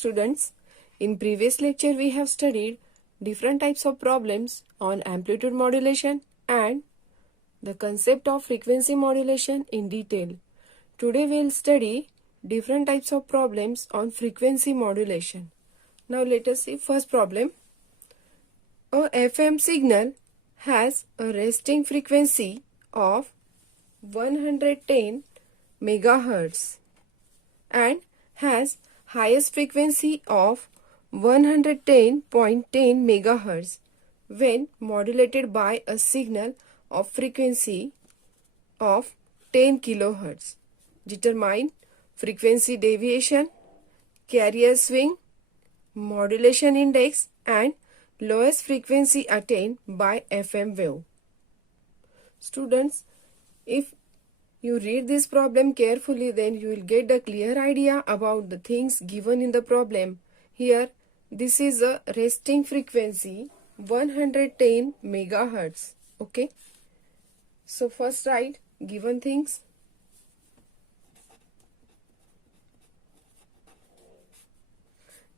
students. In previous lecture we have studied different types of problems on amplitude modulation and the concept of frequency modulation in detail. Today we will study different types of problems on frequency modulation. Now let us see first problem. A FM signal has a resting frequency of 110 megahertz and has highest frequency of 110.10 megahertz when modulated by a signal of frequency of 10 kilohertz. Determine frequency deviation, carrier swing, modulation index and lowest frequency attained by FM wave. Students, if you read this problem carefully, then you will get a clear idea about the things given in the problem. Here, this is a resting frequency 110 megahertz. Okay. So first write given things.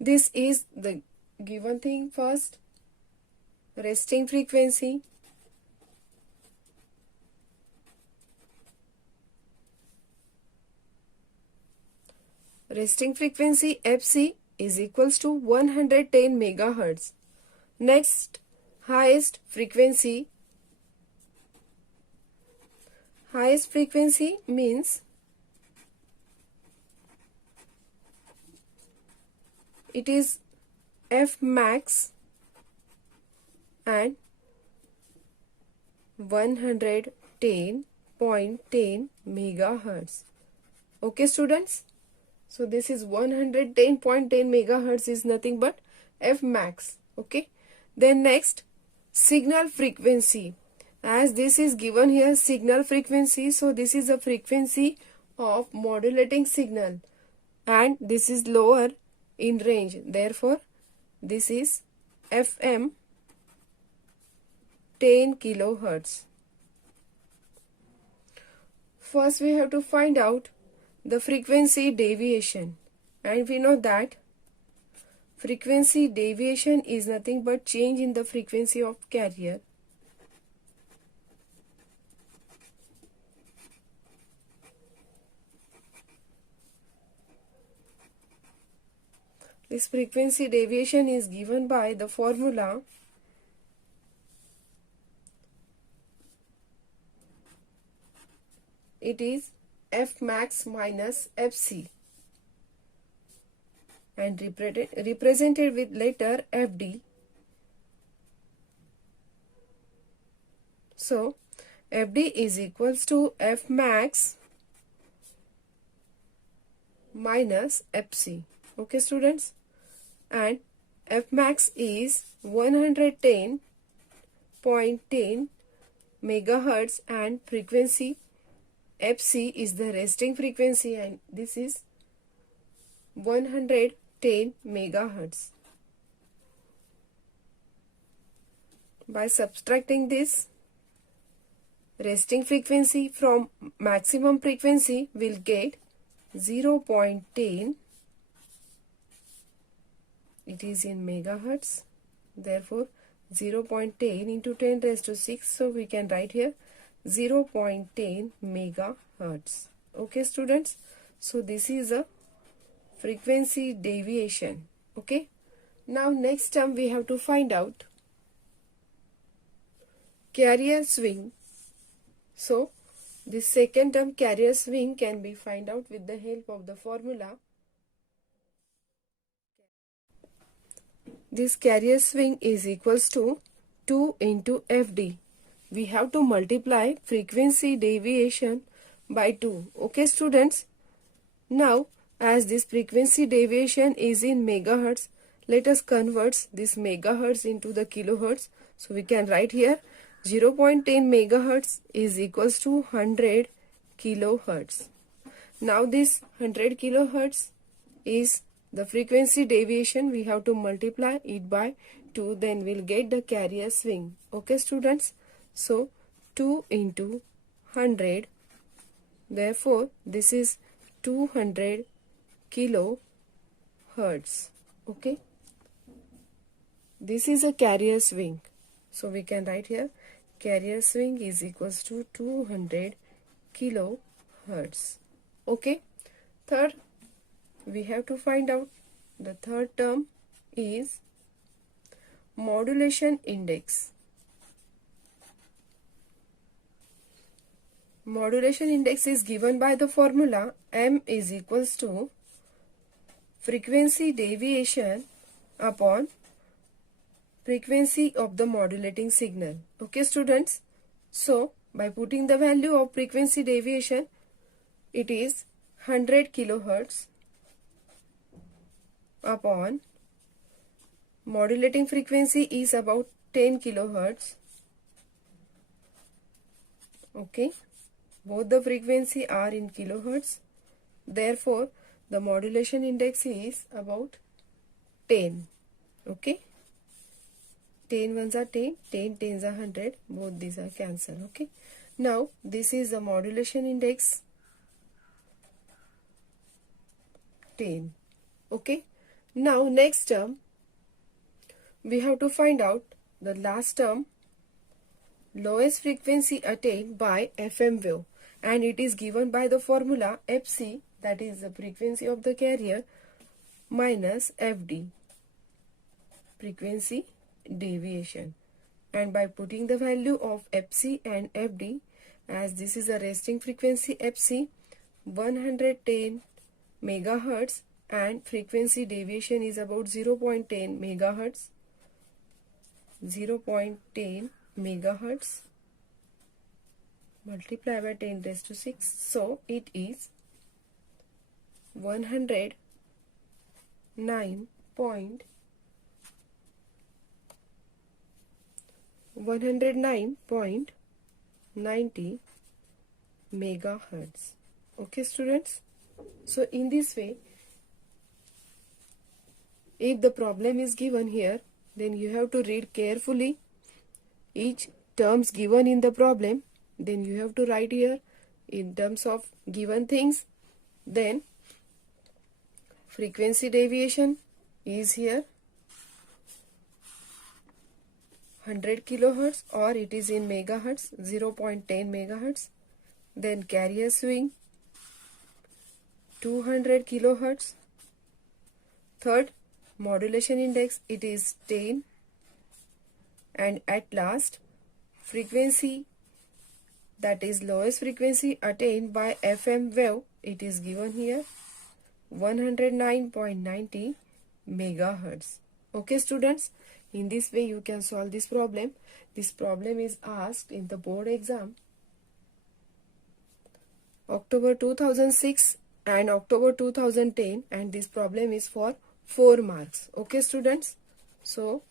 This is the given thing first. Resting frequency. Resting frequency Fc is equals to 110 megahertz. Next, highest frequency. Highest frequency means it is F max and 110.10 megahertz. Okay students? So this is 110.10 megahertz is nothing but F max. Okay. Then next, signal frequency. As this is given here signal frequency, so this is a frequency of modulating signal and this is lower in range. Therefore, this is FM 10 kilohertz. First we have to find out the frequency deviation, and we know that frequency deviation is nothing but change in the frequency of carrier. This frequency deviation is given by the formula it is F max minus Fc and represented with letter Fd. So Fd is equals to F max minus Fc. Okay students, and F max is 110.10 megahertz and frequency Fc is the resting frequency and this is 110 megahertz. By subtracting this resting frequency from maximum frequency, we'll get 0.10. It is in megahertz. Therefore, 0.10 into 10 raised to 6. So we can write here 0.10 megahertz. Okay students, so this is a frequency deviation. Okay, now next term we have to find out carrier swing. So this second term carrier swing can be find out with the help of the formula. This carrier swing is equals to 2 into Fd. We have to multiply frequency deviation by 2. Okay students, now as this frequency deviation is in megahertz, let us convert this megahertz into the kilohertz. So we can write here 0.10 megahertz is equals to 100 kilohertz. Now this 100 kilohertz is the frequency deviation. We have to multiply it by 2, then we'll get the carrier swing. Okay students, so 2 into 100, therefore this is 200 kilohertz hertz. Okay. This is a carrier swing. So we can write here carrier swing is equals to 200 kilohertz. Okay. Third, we have to find out the third term is modulation index. Modulation index is given by the formula m is equals to frequency deviation upon frequency of the modulating signal. Okay students, so by putting the value of frequency deviation, it is 100 kilohertz upon modulating frequency is about 10 kilohertz. Okay, both the frequency are in kilohertz, therefore the modulation index is about 10. Okay, 10 ones are 10, 10 tens are 100, both these are cancelled. Okay, now this is the modulation index 10. Okay, now next term we have to find out the last term, lowest frequency attained by FM wave, and it is given by the formula Fc, that is the frequency of the carrier, minus Fd, frequency deviation. And by putting the value of Fc and Fd, as this is a resting frequency Fc 110 megahertz and frequency deviation is about 0.10 megahertz, 0.10 megahertz multiply by 10 raised to 6, so it is 109.90 megahertz. Okay students, so in this way, if the problem is given here, then you have to read carefully each terms given in the problem, then you have to write here in terms of given things, then frequency deviation is here 100 kilohertz or it is in megahertz, 0.10 megahertz, then carrier swing 200 kilohertz. Third, modulation index, it is 10, and at last frequency, that is lowest frequency attained by FM wave, it is given here 109.90 megahertz. Okay students, in this way you can solve this problem. This problem is asked in the board exam October 2006 and October 2010, and this problem is for 4 marks. Okay students, so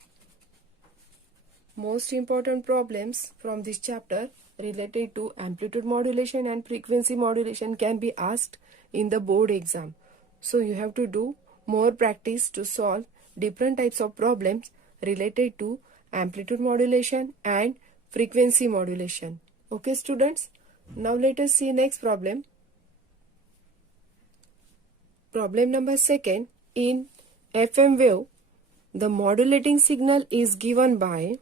most important problems from this chapter related to amplitude modulation and frequency modulation can be asked in the board exam. So you have to do more practice to solve different types of problems related to amplitude modulation and frequency modulation. Okay students, now let us see next problem. Problem number 2. In FM wave, the modulating signal is given by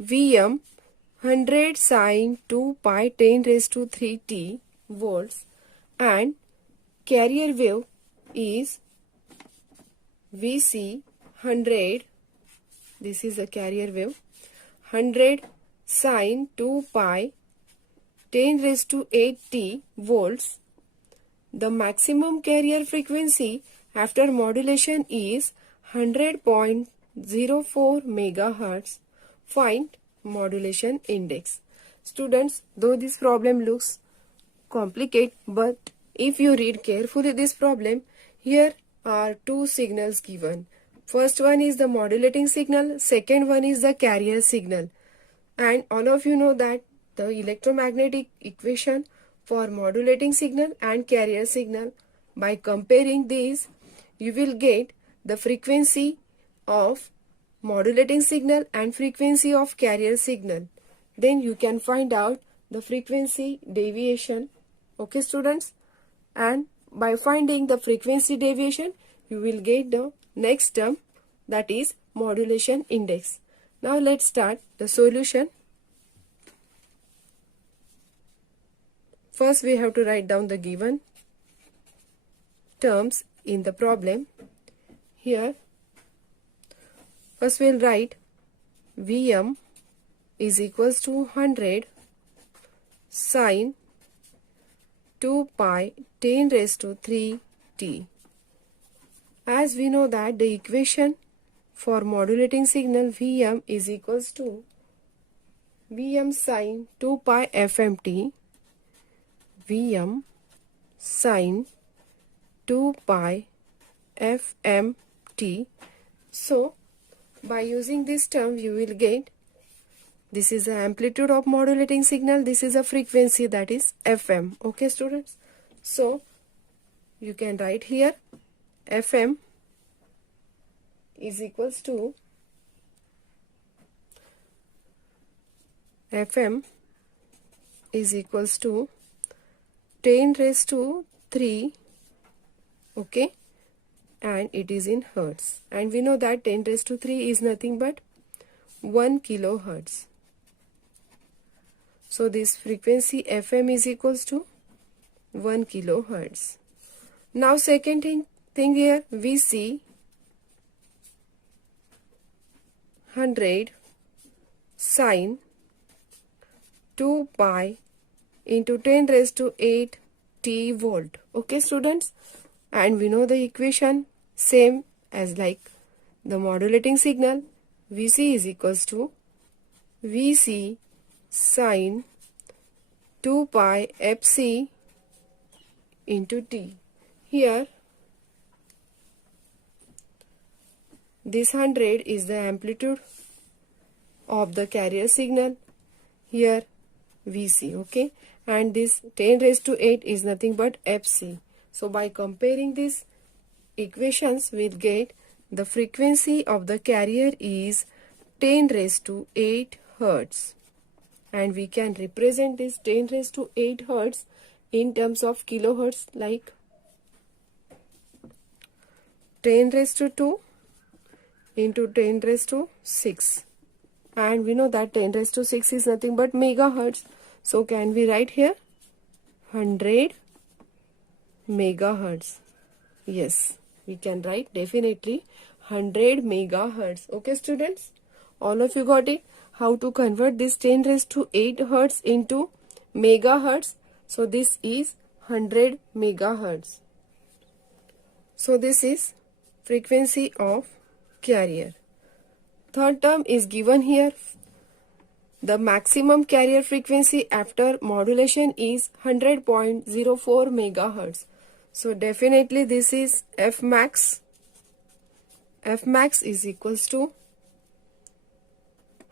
Vm 100 sin 2 pi 10 raised to 3t volts, and carrier wave is Vc 100, this is a carrier wave, 100 sin 2 pi 10 raised to 8t volts. The maximum carrier frequency after modulation is 100.04 megahertz. Find modulation index. Students, though this problem looks complicated, but if you read carefully this problem, here are 2 signals given. First one is the modulating signal, second one is the carrier signal. And all of you know that the electromagnetic equation for modulating signal and carrier signal, by comparing these, you will get the frequency of modulating signal and frequency of carrier signal. Then you can find out the frequency deviation. Okay students, and by finding the frequency deviation, you will get the next term, that is modulation index. Now let's start the solution. First we have to write down the given terms in the problem. Here first we'll write Vm is equals to 100 sine 2 pi 10 raised to 3 t. As we know that the equation for modulating signal Vm is equals to Vm sine 2 pi fmt, Vm sine 2 pi fmt. So by using this term you will get, this is the amplitude of modulating signal, this is a frequency, that is Fm. Okay students, so you can write here Fm is equals to Fm is equals to 10 raised to 3, okay, and it is in hertz, and we know that 10 raised to 3 is nothing but 1 kilohertz. So this frequency Fm is equals to 1 kilohertz. Now second thing here, we see 100 sine 2 pi into 10 raised to 8 t volt. Okay students, and we know the equation same as like the modulating signal, Vc is equals to Vc sine 2 pi fc into t. Here this 100 is the amplitude of the carrier signal, here Vc, okay, and this 10 raised to 8 is nothing but fc. So by comparing these equations we'll get the frequency of the carrier is 10 raised to 8 hertz, and we can represent this 10 raised to 8 hertz in terms of kilohertz, like 10 raised to 2 into 10 raised to 6, and we know that 10 raised to 6 is nothing but megahertz. So can we write here 100 megahertz? Yes, we can write definitely 100 megahertz. Okay students, all of you got it, how to convert this 10 raised to 8 hertz into megahertz. So this is 100 megahertz. So this is frequency of carrier. Third term is given here. The maximum carrier frequency after modulation is 100.04 megahertz. So definitely this is Fmax. Fmax is equals to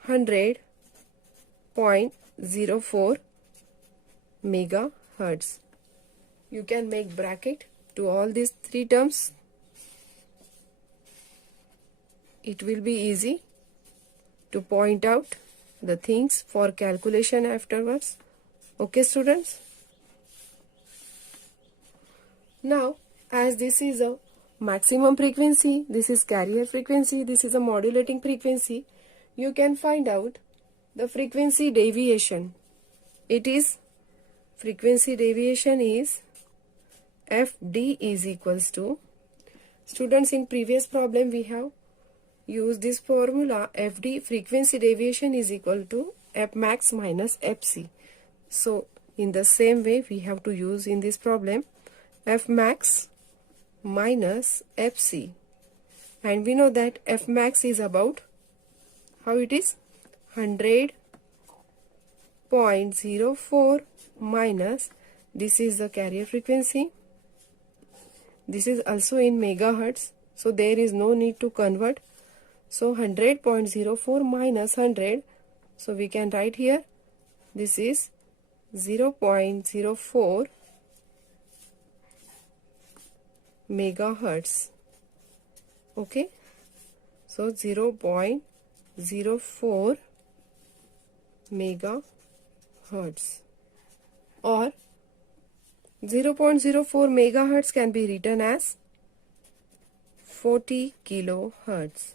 100.04 megahertz. You can make bracket to all these three terms. It will be easy to point out the things for calculation afterwards. Okay students, now as this is a maximum frequency, this is carrier frequency, this is a modulating frequency, you can find out the frequency deviation. It is frequency deviation is Fd is equals to, students, in previous problem we have used this formula, Fd, frequency deviation, is equal to Fmax minus Fc. So in the same way we have to use in this problem Fmax minus Fc, and we know that Fmax is about, how it is, 100.04 minus, this is the carrier frequency, this is also in megahertz, so there is no need to convert. So 100.04 minus 100, so we can write here, this is 0.04 megahertz. Okay, so 0.04 megahertz, or 0.04 megahertz can be written as 40 kilohertz.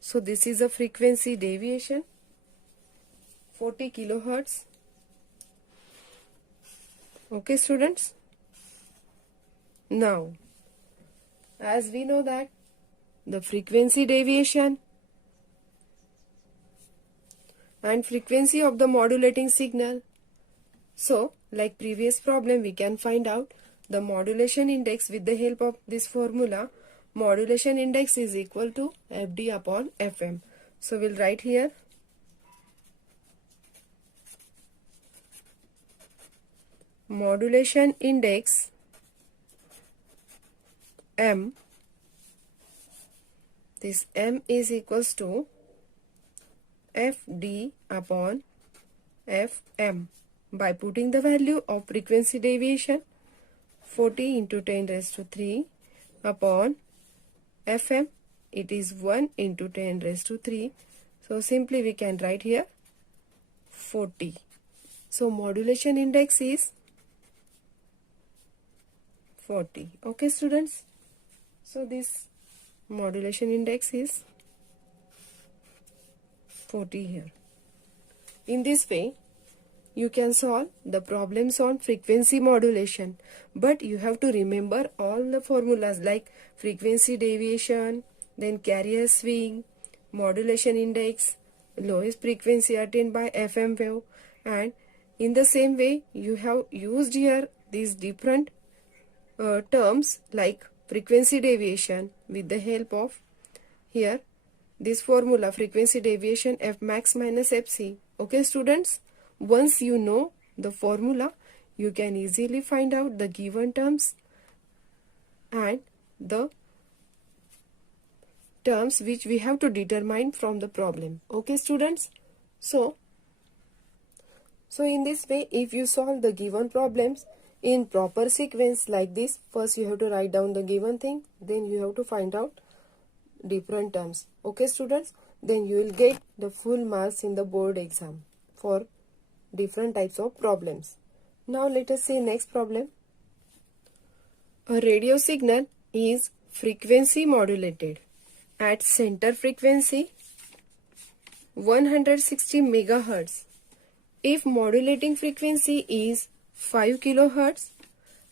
So this is a frequency deviation, 40 kilohertz. Okay students. Now, as we know that the frequency deviation and frequency of the modulating signal, so like previous problem we can find out the modulation index with the help of this formula. Modulation index is equal to FD upon FM. So we'll write here modulation index M. This M is equals to FD upon FM by putting the value of frequency deviation 40 into 10 raised to 3 upon FM, it is 1 into 10 raised to 3. So simply we can write here 40. So modulation index is 40. Okay students. So this modulation index is 40 here. In this way, you can solve the problems on frequency modulation, but you have to remember all the formulas like frequency deviation, then carrier swing, modulation index, lowest frequency attained by FM wave, and in the same way you have used here these different terms like frequency deviation with the help of here this formula frequency deviation F max minus Fc. Okay students, once you know the formula, you can easily find out the given terms and the terms which we have to determine from the problem. Okay students, so in this way, if you solve the given problems in proper sequence like this, first you have to write down the given thing, then you have to find out different terms. Okay students, then you will get the full marks in the board exam for different types of problems. Now let us see next problem. A radio signal is frequency modulated at center frequency 160 megahertz. If modulating frequency is 5 kilohertz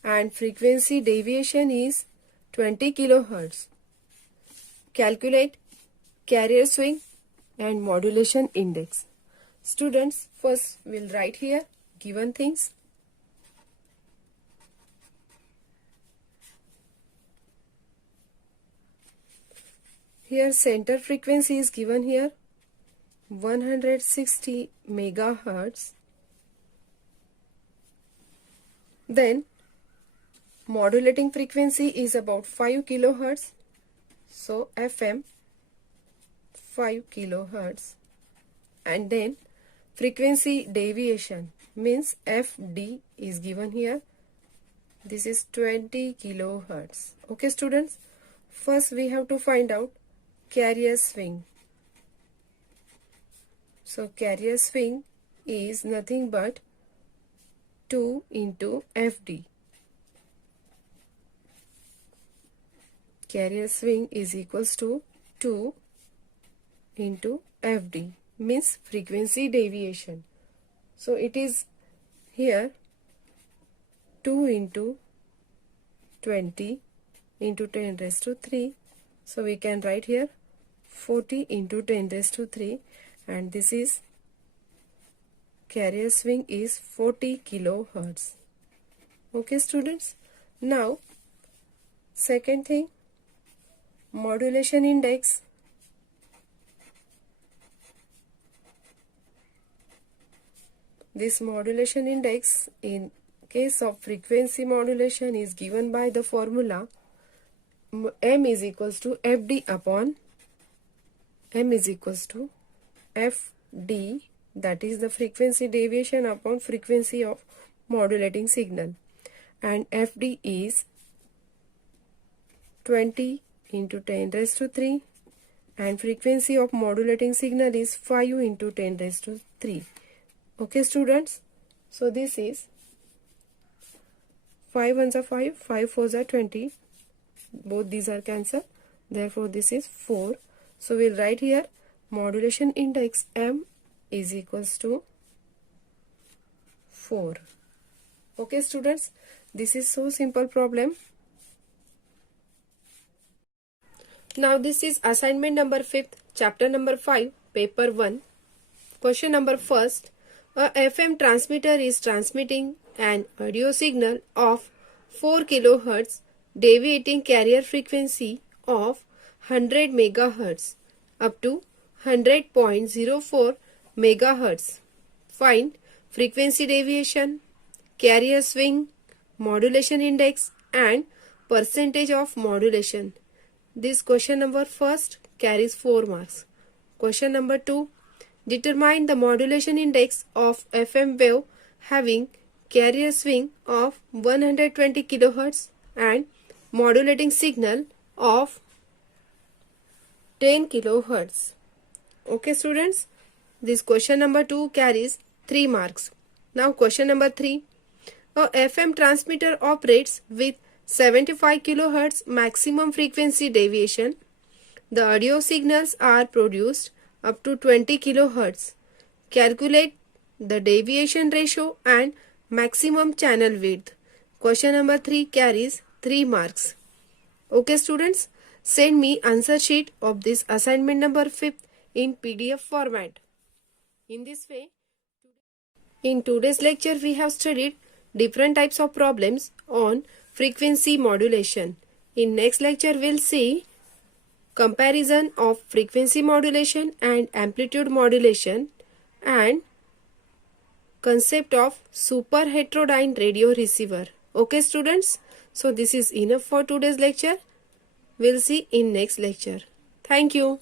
and frequency deviation is 20 kilohertz, calculate carrier swing and modulation index. Students, first we'll write here given things. Here center frequency is given here 160 megahertz. Then modulating frequency is about 5 kilohertz. So FM 5 kilohertz, and then frequency deviation means FD is given here. This is 20 kilohertz. Okay students, first we have to find out carrier swing. So carrier swing is nothing but 2 into FD. Carrier swing is equals to 2 into FD means frequency deviation. So it is here 2 into 20 into 10 raised to 3. So we can write here 40 into 10 raised to 3, and this is carrier swing is 40 kilohertz. Okay students, now second thing, modulation index. This modulation index in case of frequency modulation is given by the formula M is equals to FD upon M is equals to FD, that is the frequency deviation upon frequency of modulating signal, and FD is 20 into 10 raised to 3, and frequency of modulating signal is 5 into 10 raised to 3. Okay students, so this is 5 ones are 5, 5 fours are 20. Both these are cancelled. Therefore, this is 4. So, we'll write here modulation index M is equals to 4. Okay, students, this is so simple problem. Now, this is assignment number 5th, chapter number 5, paper 1. Question number first. A FM transmitter is transmitting an audio signal of 4 kHz deviating carrier frequency of 100 MHz up to 100.04 MHz. Find frequency deviation, carrier swing, modulation index and percentage of modulation. This question number first carries 4 marks. Question number 2. Determine the modulation index of FM wave having carrier swing of 120 kHz and modulating signal of 10 kHz. Okay, students, this question number 2 carries 3 marks. Now question number 3. A FM transmitter operates with 75 kHz maximum frequency deviation. The audio signals are produced up to 20 kHz. Calculate the deviation ratio and maximum channel width. Question number 3 carries 3 marks. Okay, students, send me answer sheet of this assignment number 5 in PDF format. In this way, in today's lecture we have studied different types of problems on frequency modulation. In next lecture we'll see comparison of frequency modulation and amplitude modulation and concept of super heterodyne radio receiver. Okay, students, so this is enough for today's lecture. We'll see in next lecture. Thank you.